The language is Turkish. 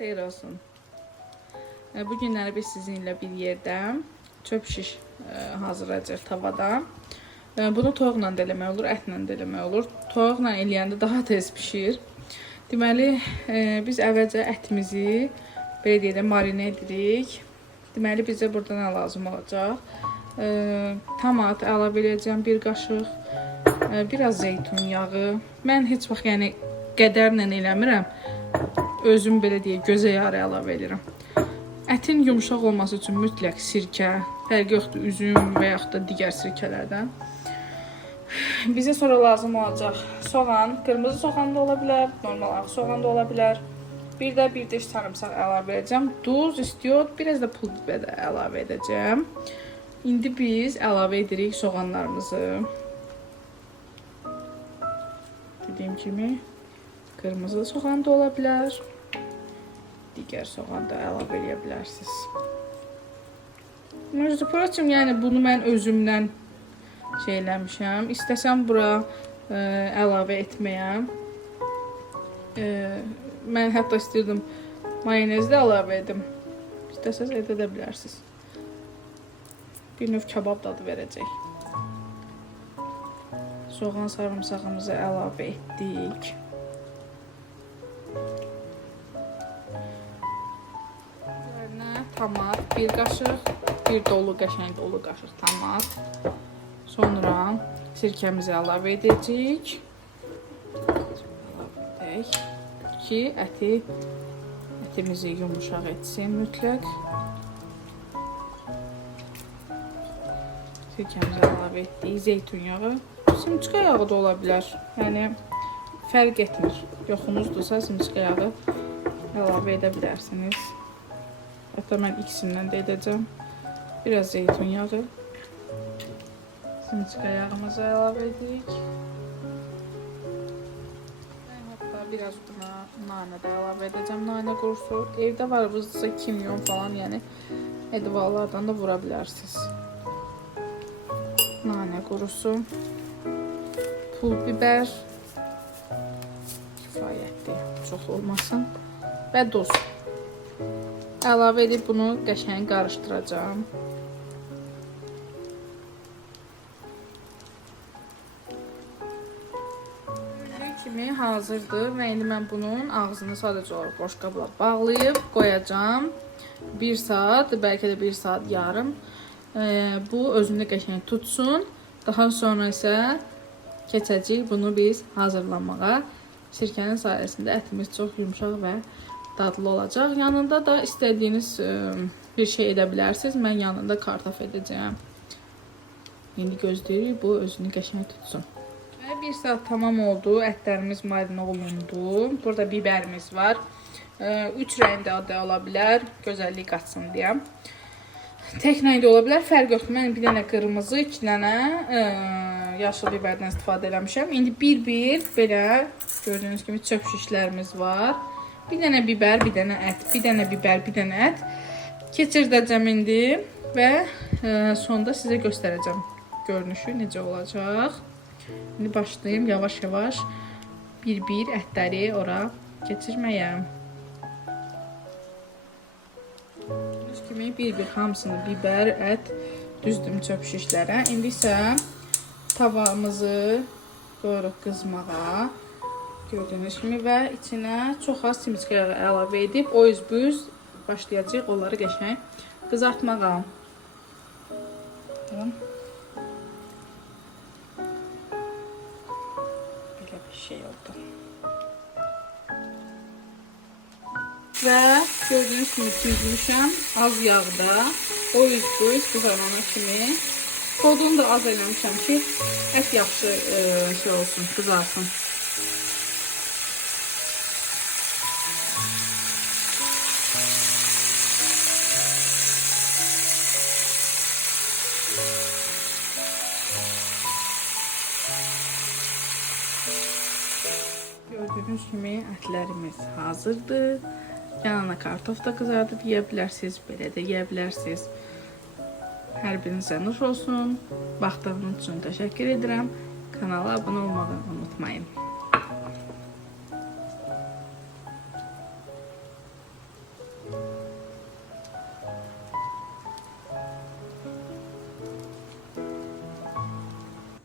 Xeyir olsun. E, Bu günləri biz sizinlə bir yerdə çöp şiş e, hazırlayacağıq tavada. E, Bunu toyuqla da eləmək olur, ətlə də eləmək olur. Toyuqla eləyəndə daha tez bişir. Deməli, biz əvvəlcə ətimizi belə deyək də marinə edirik. Deməli, bizə burada nə lazım olacaq? Tomat əlavə edəcəm bir qaşıq, biraz zeytun yağı. Mən heç vaxt yəni qədərlə eləmirəm. Özüm belə deyək, gözə yarı əlavə. Ətin yumşaq olması üçün mütləq sirkə, fərqi yoxdur, üzüm və yaxud da digər sirkələrdən. Bizə sonra lazım olacaq soğan, qırmızı soğan da ola bilər, normal ağ soğan da ola bilər. Bir də bir diş sarımsaq əlavə edəcəm. Duz, istiot, biraz da pul biber də əlavə edəcəm. İndi biz əlavə edirik soğanlarımızı. Dediyim kimi Qırmızı soğan da ola bilər. Digər soğan da əlavə edə bilərsiniz. Məczu proçum, yəni bunu mən özümdən şey eləmişəm. İstəsəm bura ə, əlavə etməyəm. Ə, mən hətta istirdim mayonez də əlavə edim. İstəsəz edə də bilərsiniz. Bir növ kebab dadı verəcək. Soğan sarımsağımızı əlavə etdik. Üzərinə tomat, bir qaşıq, bir dolu qəşəng dolu qaşıq tomat. Sonra sirkəmizi əlavə edəcəyik. Edək ki, əti ətimizi yumuşaq etsin mütləq. Sirkəmizi əlavə etdik, zeytun yağı. Simçiqə yağı da ola bilər. Yəni fərq etmir. Yoxunuzdursa simçiqə yağı əlavə edə bilərsiniz. Hətta mən ikisindən də edəcəm. Biraz zeytun yağı. Simçiqə yağımızı əlavə edirik. Biraz buna nanə də əlavə edəcəm. Nanə qurusu. Evdə var vızdısa kimyon falan, yəni edvallardan da vura bilərsiniz. Nanə qurusu. Pul biber. Çox olmasın. Və duz. Əlavə edib bunu qəşəng qarışdıracağam. Kimi hazırdır və indi mən bunun ağzını sadəcə olaraq boşqabla bağlayıb qoyacağam. 1 saat, bəlkə də 1 saat yarım. Ee, bu özündə qəşəng tutsun. Daha sonra isə keçəcəyik bunu biz hazırlamağa. Sirkənin sayəsində ətimiz çox yumşaq və dadlı olacaq. Yanında da istədiyiniz e, bir şey edə bilərsiniz. Mən yanında kartof edəcəyəm. İndi gözləyirik bu özünü qəşəng tutsun. Və 1 saat tamam oldu. Ətlərimiz marinə olundu. Burada biberimiz var. 3 rəngdə adı ola bilər. Gözəllik qatsın deyə. Tək rəngdə ola bilər. Fərq yoxdur. Mən bir dənə qırmızı, 2 dənə ə, yaşıl biberdən istifadə eləmişəm. İndi bir-bir belə gördüyünüz kimi çöp şişlərimiz var. Bir dənə biber, bir dənə ət, bir dənə biber, bir dənə ət. Keçirdəcəm indi və ə, sonda sizə göstərəcəm görünüşü necə olacaq. İndi başlayayım yavaş-yavaş bir-bir ətləri ora keçirməyə. Gördüyünüz kimi bir-bir hamısını biber, ət düzdüm çöp şişlərə. İndi isə tavamızı qoyuruq qızmağa. Gördüyünüz kimi və içinə çox az yağı əlavə edib o üzbüz başlayacağıq onları qəşəng qızartmağa. Baxın. Belə bir şey oldu. Və gördüyünüz kimi düzmüşəm az yağda. O üzbüz qızarana kimi. Kodunu da az eləmişəm ki, ət yaxşı e, şey olsun, qızarsın. Gördüyünüz kimi ətlərimiz hazırdır. Yanına kartof da qızardıb yeyə bilərsiniz, belə də yeyə bilərsiniz. Hər birinizə nuş olsun. Vaxtınız üçün təşəkkür edirəm. Kanala abunə olmağı unutmayın.